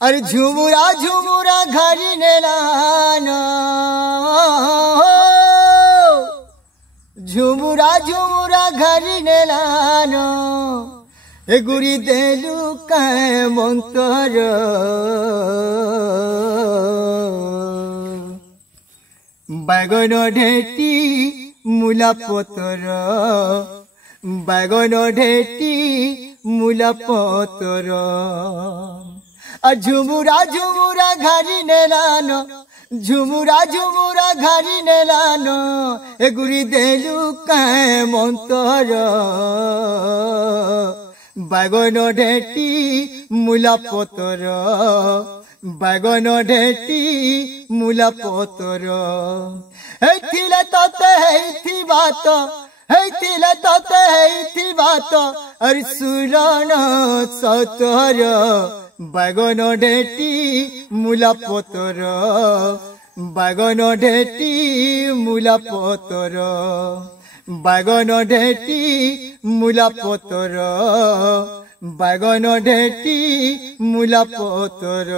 अरे झुमुरा झुमुरा घरी नेलानो झुमुरा झुमुरा घरी नेलानो ए गुरी देलु काहे मंतर बैगन ढेटी मुला पतर बैगन ढेटी मुला पतर झुमुरा झुमुरा घरी नेलानो झुमुरा झुमुरा घरी नेलानो ए गुरी देलु काहे मंतर बैगन ढेटी मुला पतर बैगन ढेटी मुला पतर हेथिले तते हेथि बात हेथिले तते हेथि बात अरे सुरण सतर बैगन ढेटी मुला पतर बैगन ढेटी मुला पतर बैगन ढेटी मुला पतर बैगन ढेटी मुला पतर।